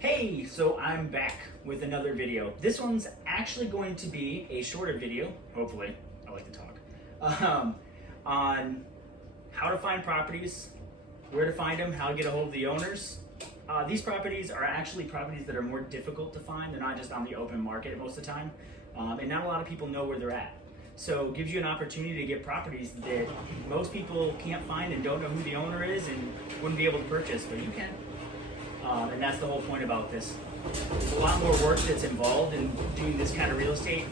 Hey, so I'm back with another video. This one's actually going to be a shorter video, hopefully. I like to talk. On how to find properties, where to find them, how to get a hold of the owners. These properties are actually properties that are more difficult to find. They're not just on the open market most of the time. And not a lot of people know where they're at. So it gives you an opportunity to get properties that most people can't find and don't know who the owner is and wouldn't be able to purchase, but you can. And that's the whole point about this. There's a lot more work that's involved in doing this kind of real estate,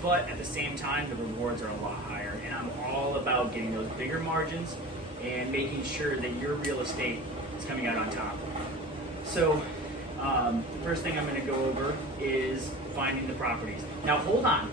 but at the same time, the rewards are a lot higher. And I'm all about getting those bigger margins and making sure that your real estate is coming out on top. So the first thing I'm going to go over is finding the properties. Now hold on,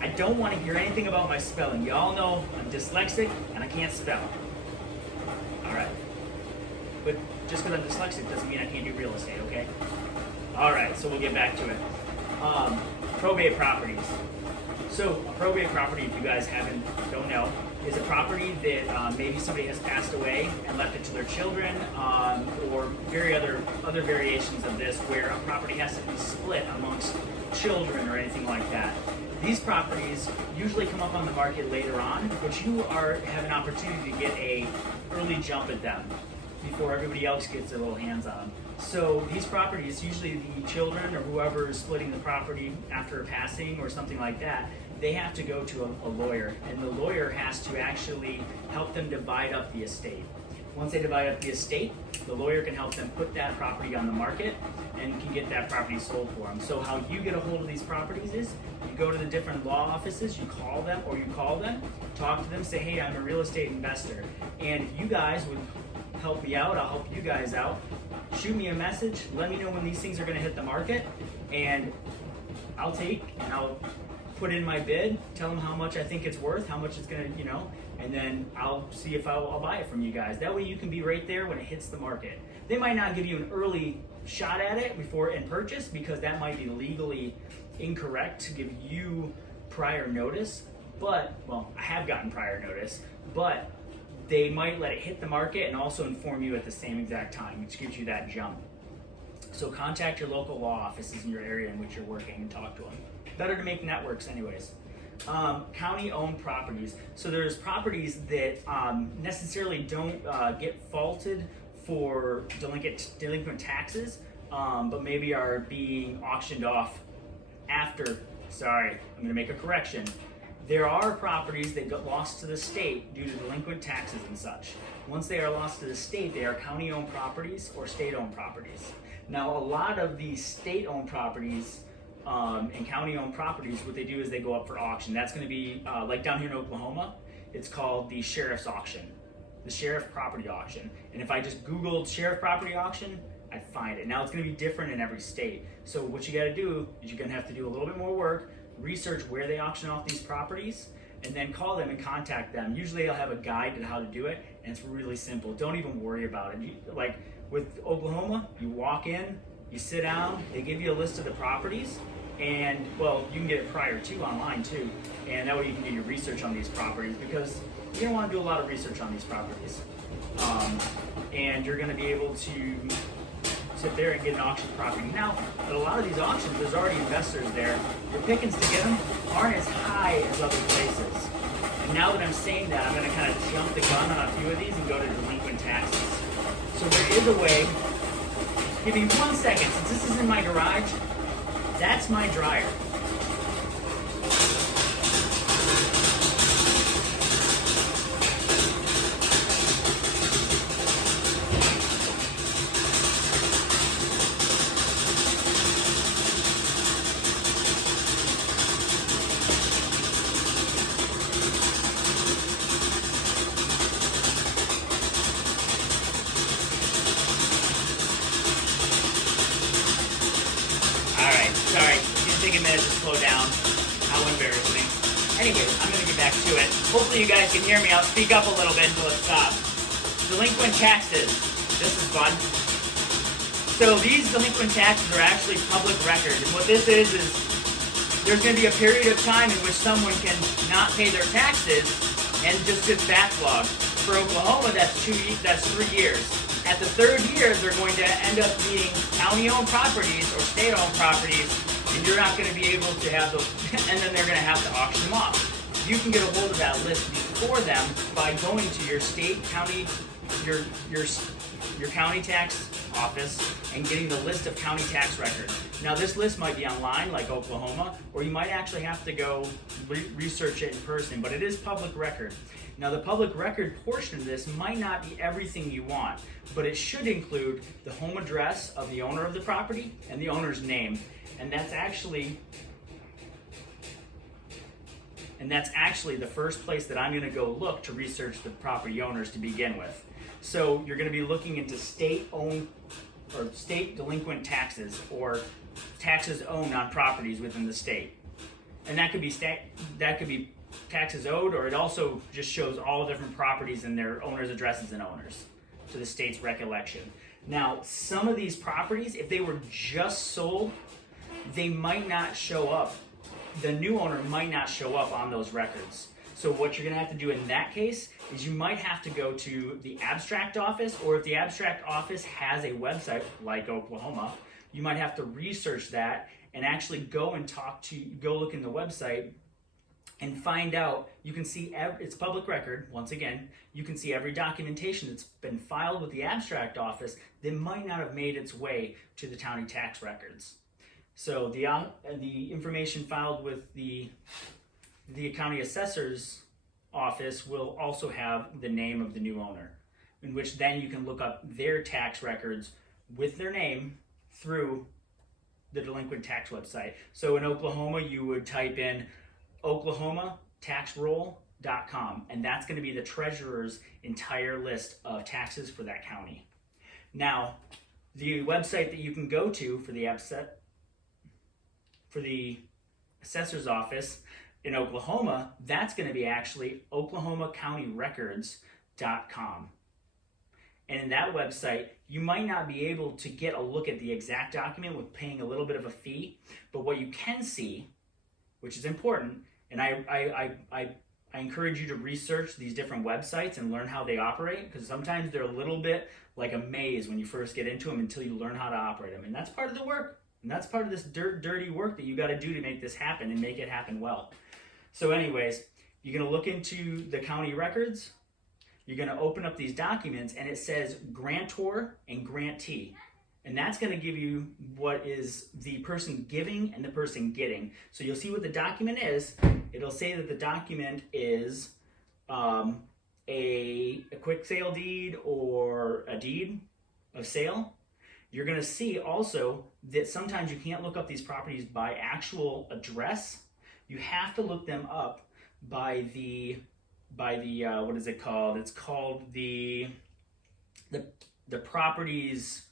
I don't want to hear anything about my spelling. Y'all know I'm dyslexic and I can't spell. All right. But just because I'm dyslexic doesn't mean I can't do real estate, okay? All right, so we'll get back to it. Probate properties. So a probate property, if you guys don't know, is a property that maybe somebody has passed away and left it to their children, or other variations of this where a property has to be split amongst children or anything like that. These properties usually come up on the market later on, but you have an opportunity to get a early jump at them before everybody else gets their little hands on them. So these properties, usually the children or whoever is splitting the property after a passing or something like that, they have to go to a lawyer, and the lawyer has to actually help them divide up the estate. Once they divide up the estate, the lawyer can help them put that property on the market and can get that property sold for them. So how you get a hold of these properties is you go to the different law offices, you call them, talk to them, say, hey, I'm a real estate investor, and if you guys would help me out, I'll help you guys out. Shoot me a message, let me know when these things are gonna hit the market, and I'll put in my bid, tell them how much I think it's worth, how much it's gonna, and then I'll see if I'll buy it from you guys. That way you can be right there when it hits the market. They might not give you an early shot at it before in purchase because that might be legally incorrect to give you prior notice, but, well, I have gotten prior notice, but they might let it hit the market and also inform you at the same exact time, which gives you that jump. So contact your local law offices in your area in which you're working and talk to them. Better to make networks anyways. County-owned properties. So there's properties that necessarily don't get faulted for delinquent taxes, but maybe are being auctioned off after. Sorry, I'm going to make a correction. There are properties that get lost to the state due to delinquent taxes and such. Once they are lost to the state, they are county-owned properties or state-owned properties. Now, a lot of these state-owned properties and county-owned properties, what they do is they go up for auction. That's going to be, like down here in Oklahoma, it's called the sheriff's auction, the sheriff property auction. And if I just Googled sheriff property auction, I'd find it. Now, it's going to be different in every state. So what you got to do is you're going to have to do a little bit more work, research where they auction off these properties, and then call them and contact them. Usually I'll have a guide to how to do it, and it's really simple. Don't even worry about it. Like with Oklahoma, you walk in, you sit down, they give you a list of the properties, and well, you can get it prior to online too, and that way you can do your research on these properties because you don't want to do a lot of research on these properties. And you're going to be able to sit there and get an auction property. Now, at a lot of these auctions, there's already investors there. The pickings to get them aren't as high as other places. And now that I'm saying that, I'm going to kind of jump the gun on a few of these and go to delinquent taxes. So there is a way. Give me 1 second. Since this is in my garage, that's my dryer. Sorry, it's gonna take a minute to slow down. How embarrassing. Anyways, I'm gonna get back to it. Hopefully you guys can hear me. I'll speak up a little bit until it stops. Delinquent taxes. This is fun. So these delinquent taxes are actually public record. And what this is there's gonna be a period of time in which someone can not pay their taxes and just sit backlogged. For Oklahoma, that's 3 years. at the third year, they're going to end up being county-owned properties or state-owned properties, and you're not going to be able to have those, and then they're going to have to auction them off. You can get a hold of that list before them by going to your state, county, your county tax office and getting the list of county tax records. Now this list might be online like Oklahoma, or you might actually have to go research it in person, but it is public record. Now the public record portion of this might not be everything you want, but it should include the home address of the owner of the property and the owner's name. And that's actually the first place that I'm going to go look to research the property owners to begin with. So you're going to be looking into state-owned or state delinquent taxes, or taxes owed on properties within the state. And that could be taxes owed, or it also just shows all the different properties and their owners' addresses and owners to the state's recollection. Now, some of these properties, if they were just sold, they might not show up. The new owner might not show up on those records. So what you're going to have to do in that case is you might have to go to the abstract office, or if the abstract office has a website like Oklahoma, you might have to research that and actually go look in the website and find out. You can see it's public record. Once again, you can see every documentation that's been filed with the abstract office that might not have made its way to the county tax records. So the information filed with the county assessor's office will also have the name of the new owner, in which then you can look up their tax records with their name through the delinquent tax website. So in Oklahoma, you would type in oklahomataxroll.com, and that's going to be the treasurer's entire list of taxes for that county. Now, the website that you can go to for the assessor's office in Oklahoma, that's going to be actually oklahomacountyrecords.com. And in that website, you might not be able to get a look at the exact document with paying a little bit of a fee, but what you can see, which is important, and I encourage you to research these different websites and learn how they operate, because sometimes they're a little bit like a maze when you first get into them until you learn how to operate them. And that's part of the work. And that's part of this dirty work that you got to do to make this happen and make it happen well. So anyways, you're going to look into the county records. You're going to open up these documents, and it says grantor and grantee. And that's going to give you what is the person giving and the person getting. So you'll see what the document is. It'll say that the document is a quick sale deed or a deed of sale. You're going to see also that sometimes you can't look up these properties by actual address. You have to look them up by the what is it called? It's called the properties.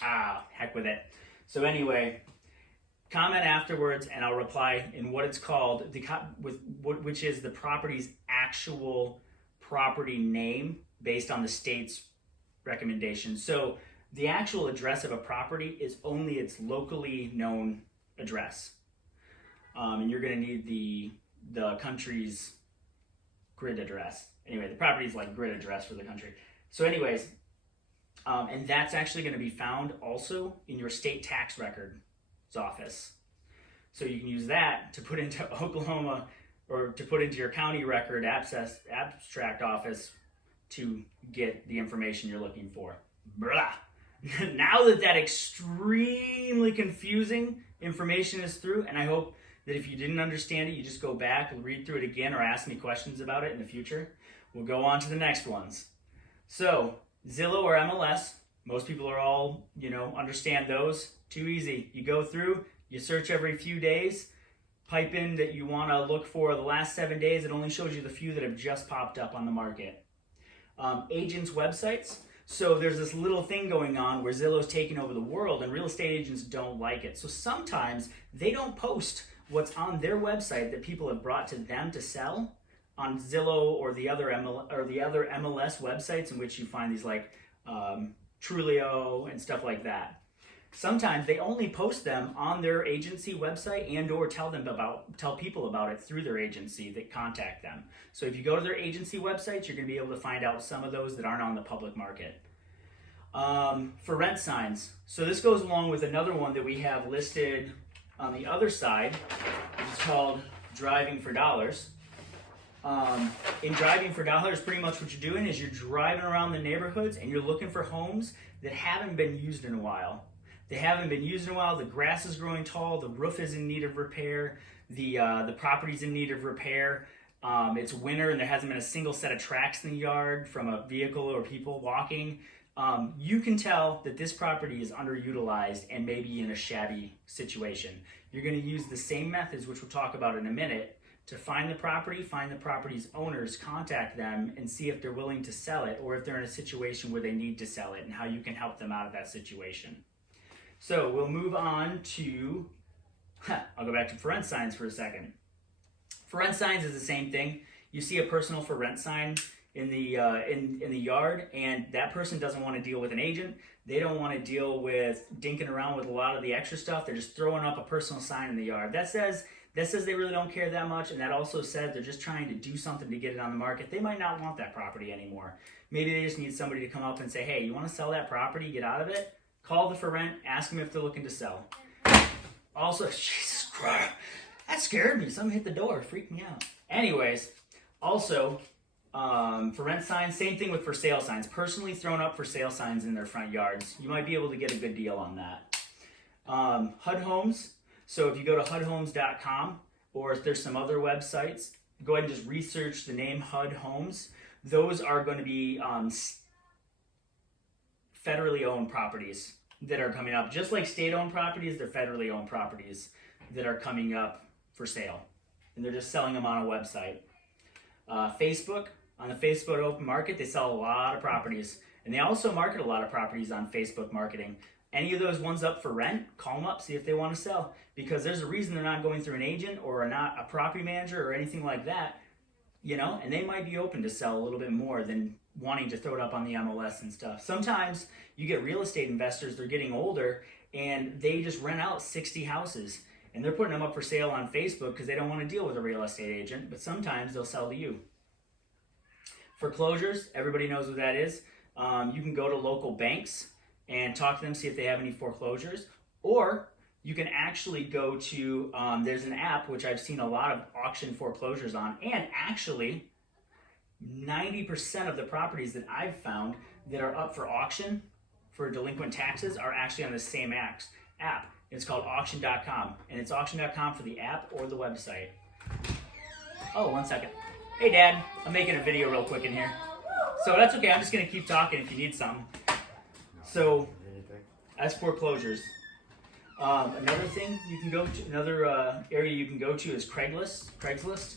Heck with it. So anyway, comment afterwards, and I'll reply in what it's called, which is the property's actual property name based on the state's recommendation. So the actual address of a property is only its locally known address. And you're going to need the country's grid address. Anyway, the property is like grid address for the country. So anyways, and that's actually going to be found also in your state tax records office. So you can use that to put into Oklahoma, or to put into your county record abstract office to get the information you're looking for. Blah. Now that extremely confusing information is through, and I hope that if you didn't understand it, you just go back and read through it again or ask me questions about it in the future. We'll go on to the next ones. So, Zillow or MLS, most people are all, understand those. Too easy. You go through, you search every few days, pipe in that you want to look for the last 7 days. It only shows you the few that have just popped up on the market. Agents' websites. So there's this little thing going on where Zillow's taking over the world, and real estate agents don't like it. So sometimes they don't post what's on their website that people have brought to them to sell on Zillow or the other MLS websites in which you find these like Trulio and stuff like that. Sometimes they only post them on their agency website and or tell people about it through their agency that contact them. So if you go to their agency websites, you're going to be able to find out some of those that aren't on the public market. For rent signs. So this goes along with another one that we have listed on the other side, which is called Driving for Dollars. In Driving for Dollars, pretty much what you're doing is you're driving around the neighborhoods and you're looking for homes that haven't been used in a while. They haven't been used in a while. The grass is growing tall. The roof is in need of repair. The property's in need of repair. It's winter and there hasn't been a single set of tracks in the yard from a vehicle or people walking. You can tell that this property is underutilized and maybe in a shabby situation. You're going to use the same methods, which we'll talk about in a minute, to find the property's owners, contact them, and see if they're willing to sell it or if they're in a situation where they need to sell it and how you can help them out of that situation. So we'll move on to, I'll go back to for rent signs for a second. For rent signs is the same thing. You see a personal for rent sign in the yard, and that person doesn't want to deal with an agent. They don't want to deal with dinking around with a lot of the extra stuff. They're just throwing up a personal sign in the yard. That says they really don't care that much, and that also says they're just trying to do something to get it on the market. They might not want that property anymore. Maybe they just need somebody to come up and say, hey, you want to sell that property, get out of it? Call the for rent, ask them if they're looking to sell. Also, Jesus Christ, that scared me. Something hit the door, freaked me out. Anyways, also, for rent signs, same thing with for sale signs. Personally thrown up for sale signs in their front yards. You might be able to get a good deal on that. Hud Homes. So if you go to hudhomes.com or if there's some other websites, go ahead and just research the name Hud Homes. Those are going to be federally owned properties that are coming up. Just like state-owned properties, they're federally owned properties that are coming up for sale. And they're just selling them on a website. Facebook, on the Facebook open market, they sell a lot of properties. And they also market a lot of properties on Facebook marketing. Any of those ones up for rent, call them up, see if they want to sell. Because there's a reason they're not going through an agent or not a property manager or anything like that. You know, and they might be open to sell a little bit more than wanting to throw it up on the MLS and stuff. Sometimes you get real estate investors, they're getting older, and they just rent out 60 houses. And they're putting them up for sale on Facebook because they don't want to deal with a real estate agent, but sometimes they'll sell to you. Foreclosures, everybody knows what that is. You can go to local banks and talk to them, see if they have any foreclosures. Or you can actually go to, there's an app which I've seen a lot of auction foreclosures on, and actually 90% of the properties that I've found that are up for auction for delinquent taxes are actually on the same app. It's called auction.com, and it's auction.com for the app or the website. Oh, 1 second. Hey Dad, I'm making a video real quick in here. So that's okay, I'm just gonna keep talking if you need something. So, that's foreclosures. Another thing you can go to, another area you can go to is Craigslist.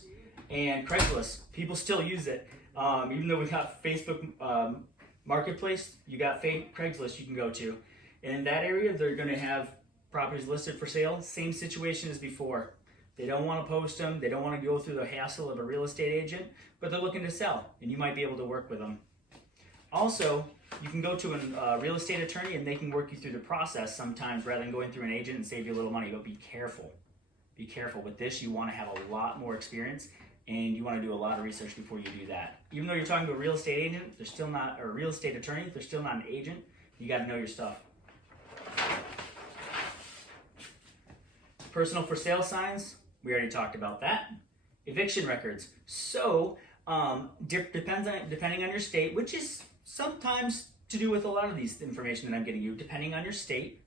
And Craigslist, people still use it. Even though we got Facebook Marketplace, you got Craigslist you can go to. And in that area, they're gonna have properties listed for sale. Same situation as before. They don't want to post them. They don't want to go through the hassle of a real estate agent, but they're looking to sell, and you might be able to work with them. Also, you can go to a real estate attorney, and they can work you through the process sometimes rather than going through an agent and save you a little money. But be careful. Be careful. With this, you want to have a lot more experience, and you want to do a lot of research before you do that. Even though you're talking to a real estate agent, they're still not, or a real estate attorney, they're still not an agent. You got to know your stuff. Personal for sale signs, we already talked about that. Eviction records. So, depending on your state, which is sometimes to do with a lot of these information that I'm getting you, depending on your state,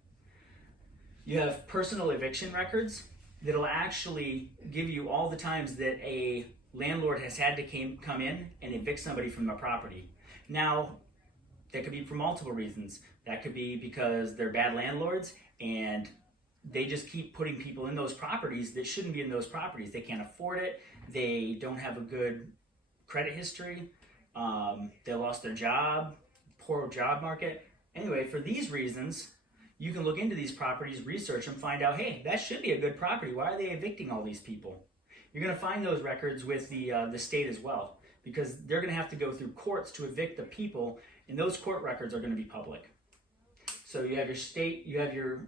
you have personal eviction records that'll actually give you all the times that a landlord has had to come in and evict somebody from their property. Now, that could be for multiple reasons. That could be because they're bad landlords and they just keep putting people in those properties that shouldn't be in those properties. They can't afford it. They don't have a good credit history. They lost their job, poor job market. Anyway, for these reasons, you can look into these properties, research them, find out, hey, that should be a good property. Why are they evicting all these people? You're going to find those records with the state as well, because they're going to have to go through courts to evict the people, and those court records are going to be public. So you have your state, you have your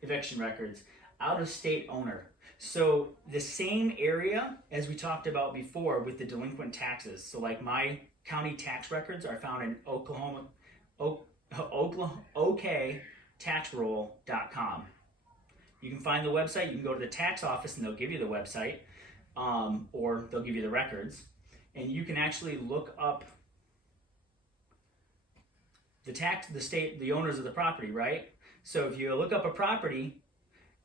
eviction records, out of state owner. So the same area as we talked about before with the delinquent taxes. So like my county tax records are found in oktaxroll.com. You can find the website. You can go to the tax office and they'll give you the website, or they'll give you the records, and you can actually look up the owners of the property, right? So if you look up a property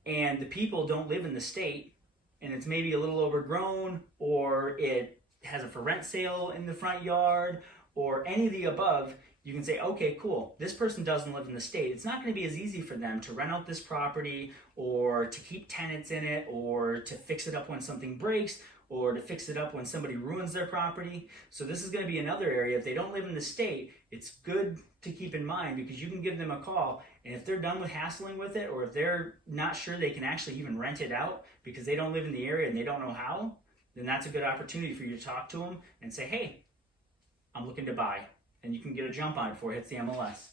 and the people don't live in the state, and it's maybe a little overgrown, or it has a for rent sale in the front yard, or any of the above, you can say, okay, cool, this person doesn't live in the state. It's not going to be as easy for them to rent out this property, or to keep tenants in it, or to fix it up when something breaks, or to fix it up when somebody ruins their property. So this is going to be another area. If they don't live in the state, it's good to keep in mind, because you can give them a call, and if they're done with hassling with it, or if they're not sure they can actually even rent it out because they don't live in the area and they don't know how, then that's a good opportunity for you to talk to them and say, hey, I'm looking to buy. And you can get a jump on it before it hits the MLS.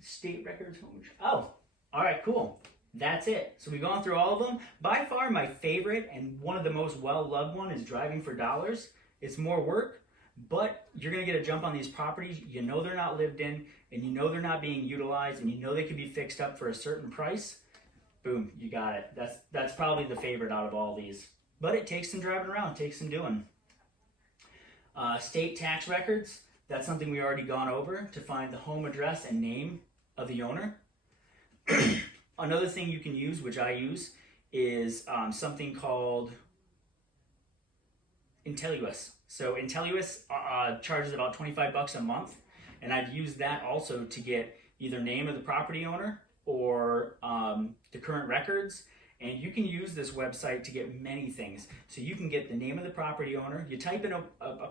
State records. Oh, all right, cool. That's it. So we've gone through all of them. By far, my favorite and one of the most well-loved one is driving for dollars. It's more work, but you're going to get a jump on these properties. You know they're not lived in, and you know they're not being utilized, and you know they could be fixed up for a certain price. Boom, you got it. That's probably the favorite out of all these. But it takes some driving around, takes some doing. State tax records, that's something we already gone over, to find the home address and name of the owner. Another thing you can use, which I use, is something called Intellius. So Intellius charges about $25 a month, and I've used that also to get either name of the property owner or the current records. And you can use this website to get many things. So you can get the name of the property owner. You type in a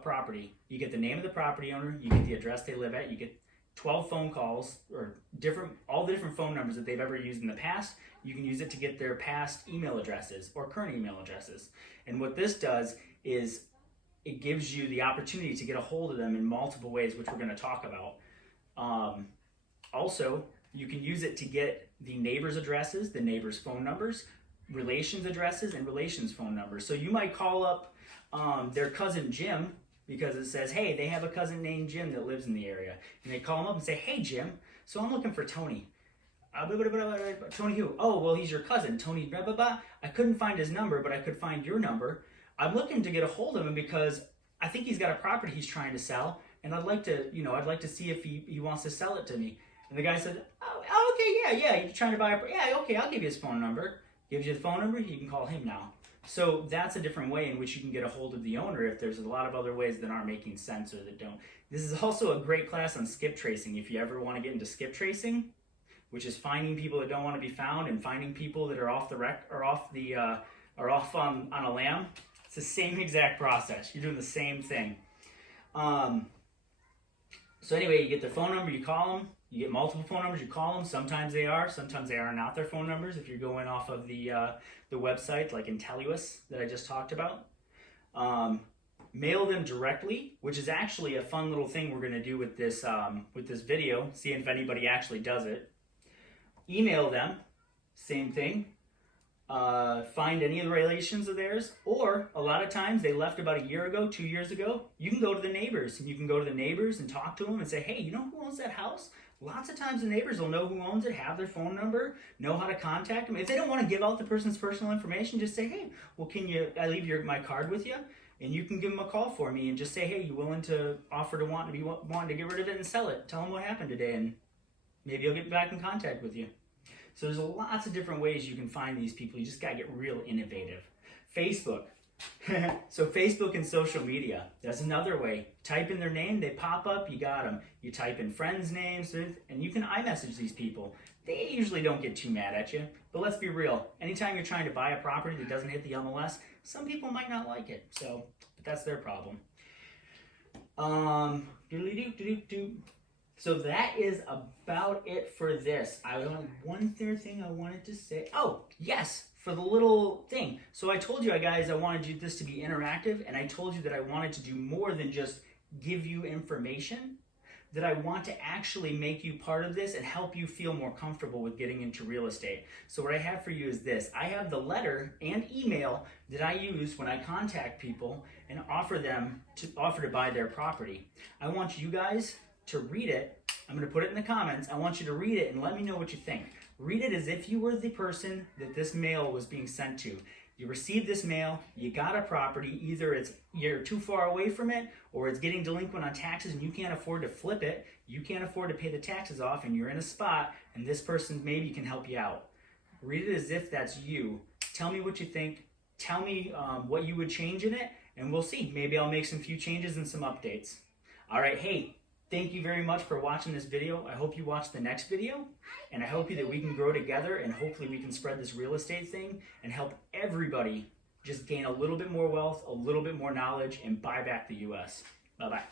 property, you get the name of the property owner, you get the address they live at, you get 12 phone calls, or all the different phone numbers that they've ever used in the past. You can use it to get their past email addresses or current email addresses. And what this does is it gives you the opportunity to get a hold of them in multiple ways, which we're going to talk about. Also, you can use it to get the neighbors' addresses, the neighbors' phone numbers, relations addresses, and relations phone numbers. So you might call up their cousin Jim, because it says, hey, they have a cousin named Jim that lives in the area. And they call him up and say, hey, Jim, so I'm looking for Tony. Tony who? Oh, well, he's your cousin, Tony blah, blah, blah. I couldn't find his number, but I could find your number. I'm looking to get a hold of him because I think he's got a property he's trying to sell, and I'd like to see if he wants to sell it to me. And the guy said, oh, okay, yeah, you're trying to buy okay, I'll give you his phone number. Gives you the phone number, you can call him now. So that's a different way in which you can get a hold of the owner if there's a lot of other ways that aren't making sense or that don't. This is also a great class on skip tracing if you ever want to get into skip tracing, which is finding people that don't want to be found and finding people that are off the on a lam. It's the same exact process. You're doing the same thing. So anyway, you get their phone number, you call them. You get multiple phone numbers, you call them. Sometimes they are not their phone numbers if you're going off of the website like Intellius that I just talked about. Mail them directly, which is actually a fun little thing we're going to do with this video, see if anybody actually does it. Email them, same thing. Find any of the relations of theirs, or a lot of times they left about a year ago, 2 years ago. You can go to the neighbors, and you can go to the neighbors and talk to them and say, hey, you know who owns that house? Lots of times the neighbors will know who owns it, have their phone number, know how to contact them. If they don't want to give out the person's personal information, just say, hey, well, I leave my card with you? And you can give them a call for me and just say, hey, you willing to wanting to get rid of it and sell it? Tell them what happened today, and maybe I'll get back in contact with you. So there's lots of different ways you can find these people. You just got to get real innovative. Facebook. So Facebook and social media, that's another way. Type in their name, they pop up, you got them. You type in friends' names, and you can iMessage these people. They usually don't get too mad at you, but let's be real. Anytime you're trying to buy a property that doesn't hit the MLS, some people might not like it, but that's their problem. So that is about it for this. I only one thing I wanted to say. Oh, yes, for the little thing. So I told you guys I wanted this to be interactive, and I told you that I wanted to do more than just give you information. that I want to actually make you part of this and help you feel more comfortable with getting into real estate. So what I have for you is this. I have the letter and email that I use when I contact people and offer to buy their property. I want you guys to read it. I'm going to put it in the comments. I want you to read it and let me know what you think. Read it as if you were the person that this mail was being sent to. You received this mail, you got a property, either you're too far away from it, or it's getting delinquent on taxes and you can't afford to flip it, you can't afford to pay the taxes off, and you're in a spot, and this person maybe can help you out. Read it as if that's you. Tell me what you think. Tell me what you would change in it, and we'll see. Maybe I'll make some few changes and some updates. All right, hey, thank you very much for watching this video. I hope you watch the next video, and I hope that we can grow together, and hopefully we can spread this real estate thing and help everybody just gain a little bit more wealth, a little bit more knowledge, and buy back the U.S. Bye-bye.